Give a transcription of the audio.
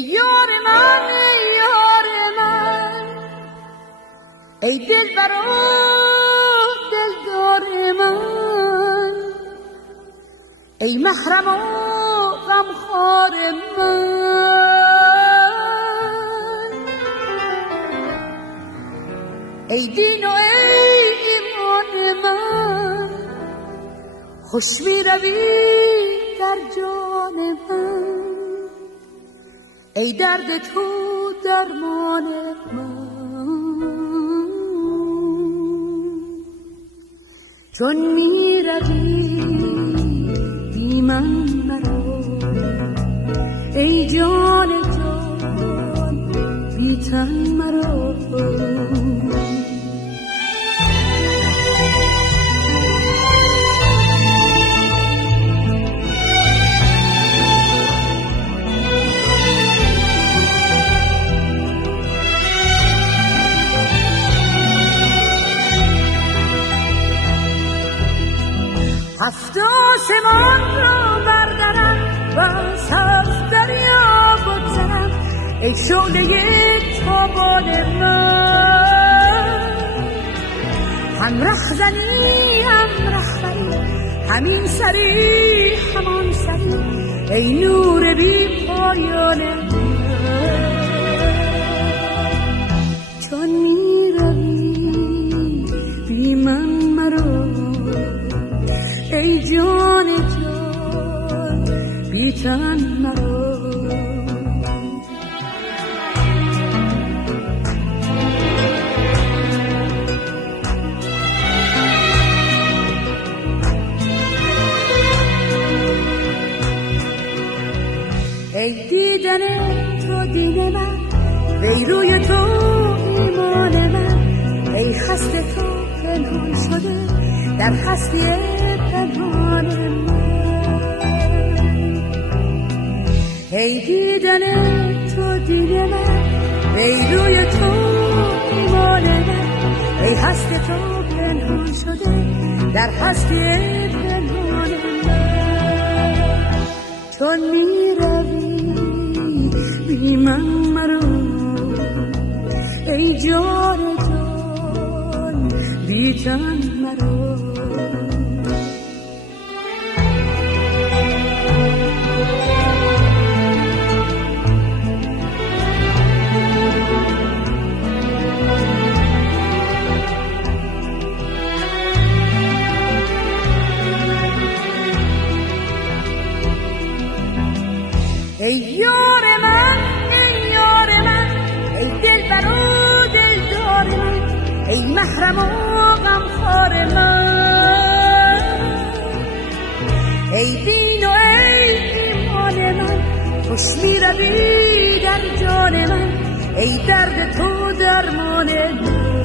ای یار من ای یار من، ای دلبر و دلدار من، ای محرم و غمخوار من، ای دین و ای ایمان من، خوش می روی در جان من، ای درد تو درمان من. چون می روی بی من مرا، ای جان جان بی تن مرا. هفت آسمان را بردارم و از هفت دریا بگذرم، ای شعله تابان من. هم رهزنی هم رهبری، همین سری همان سری، ای نور بی پایان من. چون می روی بی من مرا، ای جان جان بی تن مرا. ای دیدن تو دین من، ای روی تو ایمان من، ای خسته تو پنهان شده در هستی پنهان من. ای دیدن تو دین من، ای روی تو ایمان من، ای هستی تو پنهان شده در هستی پنهان من. چون می روی بی من مرا، ای جان جان بی تن مرا. ای یار من ای یار من، ای دلبر و دلدار من، ای محرم و غمخوار من، ای دین و ای ایمان من، خوش می روی در جان من، ای درد تو درمان من.